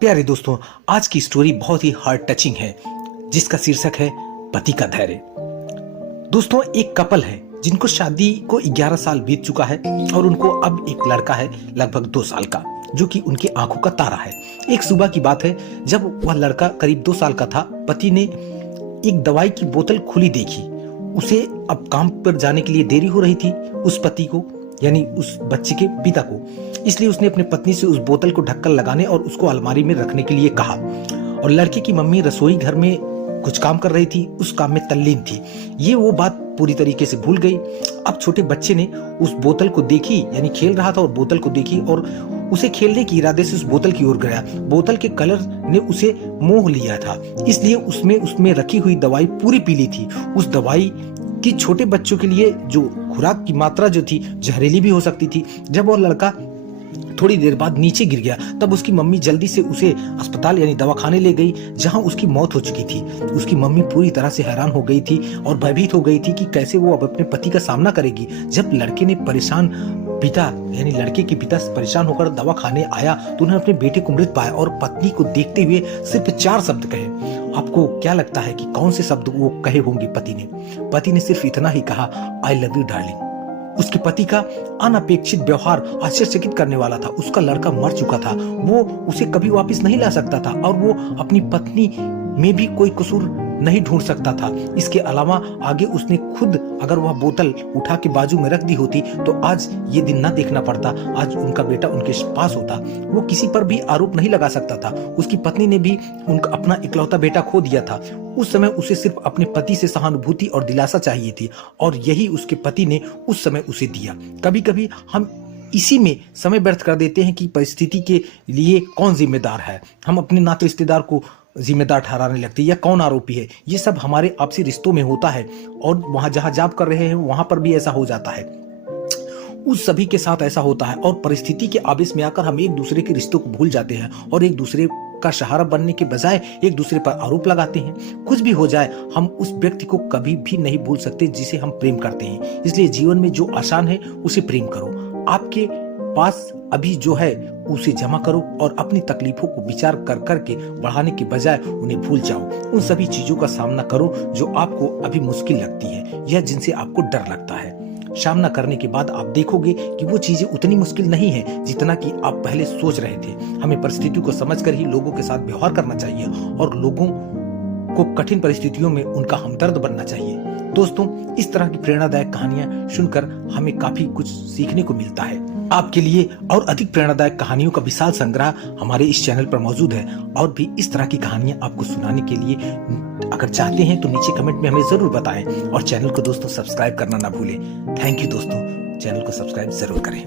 प्यारे दोस्तों, आज की स्टोरी बहुत ही हार्ट टचिंग है, जिसका शीर्षक है पति का धैर्य। दोस्तों, एक कपल है जिनको शादी को 11 साल बीत चुका है और उनको अब एक लड़का है लगभग 2 साल का, जो कि उनकी आंखों का तारा है। एक सुबह की बात है, जब वह लड़का करीब 2 साल का था, पति ने एक दवाई की बोतल खुली देखी। उसे अब काम पर जाने के लिए देरी हो रही थी, उस पति को यानी उस बच्चे के पिता को। इसलिए उसने अपनी पत्नी से उस बोतल को ढक्कन लगाने और उसको अलमारी में रखने के लिए कहा। और लड़के की मम्मी रसोई घर में कुछ काम कर रही थी, उस काम में तल्लीन थी। ये वो बात पूरी तरीके से भूल गई। अब छोटे बच्चे ने उस बोतल को देखी, यानी खेल रहा था और बोतल को देखी और उसे खेलने के इरादे से उस बोतल की ओर गया। बोतल के कलर ने उसे मोह लिया था, इसलिए उसमें रखी हुई दवाई पूरी पी ली थी। उस दवाई कि छोटे बच्चों के लिए जो खुराक की मात्रा जो थी जहरीली भी हो सकती थी। जब वो लड़का थोड़ी देर बाद नीचे गिर गया, तब उसकी मम्मी जल्दी से उसे अस्पताल यानी दवाखाने ले गई, जहां उसकी मौत हो चुकी थी। उसकी मम्मी पूरी तरह से हैरान हो गई थी और भयभीत हो गई थी कि कैसे वो अब अपने पति का सामना करेगी। जब लड़के ने पिता यानी लड़के के पिता परेशान होकर दवाखाने आया तो उन्होंने अपने बेटे को मृत पाया और पत्नी को देखते हुए सिर्फ 4 शब्द कहे। आपको क्या लगता है कि कौन से शब्द वो कहे होंगे पति ने सिर्फ इतना ही कहा, आई लव यू डार्लिंग। उसके पति का अनपेक्षित व्यवहार आश्चर्यचकित करने वाला था। उसका लड़का मर चुका था, वो उसे कभी वापस नहीं ला सकता था और वो अपनी पत्नी में भी कोई कसूर नहीं ढूंढ सकता था। इसके अलावा आगे उसने खुद अगर वह बोतल उठा के बाजू में रख दी होती तो आज ये दिन न देखना पड़ता, आज उनका बेटा उनके पास होता। वो किसी पर भी आरोप नहीं लगा सकता था। उसकी पत्नी ने भी उनका अपना इकलौता बेटा खो दिया था। उस समय उसे सिर्फ अपने पति से सहानुभूति और दिलासा चाहिए थी और यही उसके पति ने उस समय उसे दिया। कभी कभी हम इसी में समय व्यर्थ कर देते हैं कि परिस्थिति के लिए कौन जिम्मेदार है। हम अपने नाते रिश्तेदार को जिम्मेदार ठहराने लगते हैं या कौन आरोपी है। ये सब हमारे आपसी रिश्तों में होता है और वहां जहां जॉब कर रहे हैं वहां पर भी ऐसा हो जाता है। उस सभी के साथ ऐसा होता है और परिस्थिति के आवेश में आकर हम एक दूसरे के रिश्तों को भूल जाते हैं और एक दूसरे का सहारा बनने के बजाय एक दूसरे पर आरोप लगाते हैं। कुछ भी हो जाए, हम उस व्यक्ति को कभी भी नहीं भूल सकते जिसे हम प्रेम करते हैं। इसलिए जीवन में जो आसान है उसे प्रेम करो। आपके पास अभी जो है उसे जमा करो और अपनी तकलीफों को विचार कर करके बढ़ाने के बजाय उन्हें भूल जाओ। उन सभी चीजों का सामना करो जो आपको अभी मुश्किल लगती है या जिनसे आपको डर लगता है। सामना करने के बाद आप देखोगे कि वो चीजें उतनी मुश्किल नहीं है जितना कि आप पहले सोच रहे थे। हमें परिस्थितियों को समझकर ही लोगों के साथ व्यवहार करना चाहिए और लोगों को कठिन परिस्थितियों में उनका हमदर्द बनना चाहिए। दोस्तों, इस तरह की प्रेरणादायक कहानियां सुनकर हमें काफी कुछ सीखने को मिलता है। आपके लिए और अधिक प्रेरणादायक कहानियों का विशाल संग्रह हमारे इस चैनल पर मौजूद है और भी इस तरह की कहानियां आपको सुनाने के लिए अगर चाहते हैं तो नीचे कमेंट में हमें जरूर बताएं और चैनल को दोस्तों सब्सक्राइब करना ना भूलें। थैंक यू दोस्तों, चैनल को सब्सक्राइब जरूर करें।